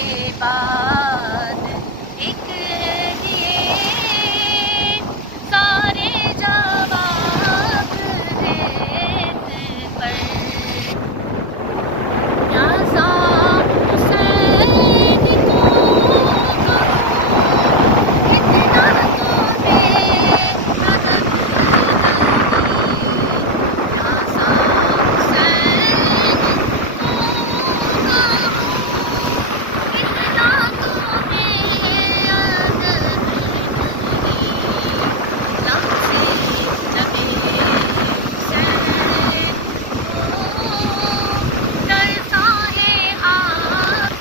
کے بعد ایک دیے سارے جواب ریت پر یا سا حسین کو کہوں اتنا تمہیں ادب نہیں یا سا حسین کو کہوں اتنا تمہیں ادب نہیں لب سے لبے حسین کو ترسا ہے آب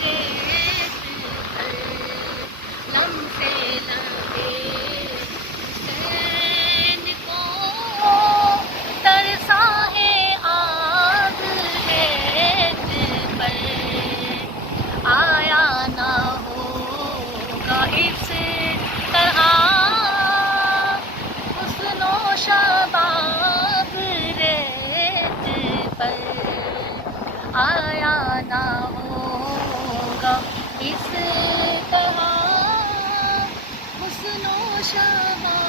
ریت پر لم سے لبے حسین کو ترسا ہے آب ریت پر آیا نہ ہوگا اس طرح حسن و شباب ریت پر آیا نہ ہوگا اس طرح حسن و شباب